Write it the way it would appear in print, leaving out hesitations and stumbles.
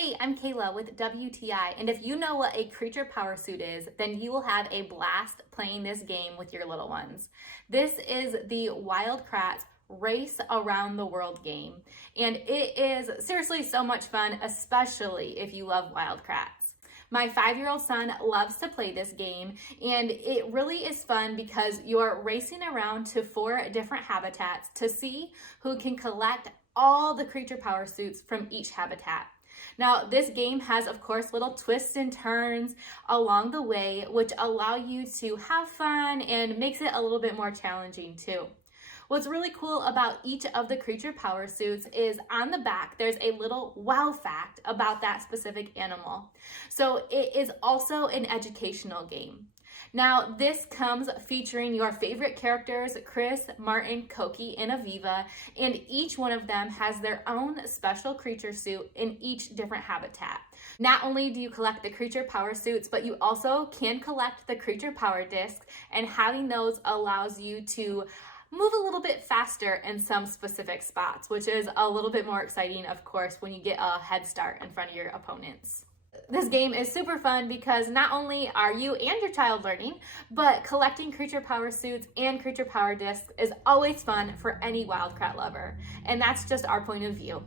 Hey, I'm Kayla with WTI, and if you know what a creature power suit is, then you will have a blast playing this game with your little ones. This is the Wild Kratts Race Around the World game, and it is seriously so much fun, especially if you love Wild Kratts. My 5-year-old son loves to play this game, and it really is fun because you're racing around to 4 different habitats to see who can collect all the creature power suits from each habitat. Now, this game has, of course, little twists and turns along the way, which allow you to have fun and makes it a little bit more challenging too. What's really cool about each of the creature power suits is on the back, there's a little wow fact about that specific animal. So it is also an educational game. Now, this comes featuring your favorite characters, Chris, Martin, Koki, and Aviva, and each one of them has their own special creature suit in each different habitat. Not only do you collect the creature power suits, but you also can collect the creature power discs, and having those allows you to move a little bit faster in some specific spots, which is a little bit more exciting, of course, when you get a head start in front of your opponents. This game is super fun because not only are you and your child learning, but collecting creature power suits and creature power discs is always fun for any Wild Krat lover. And that's just our point of view.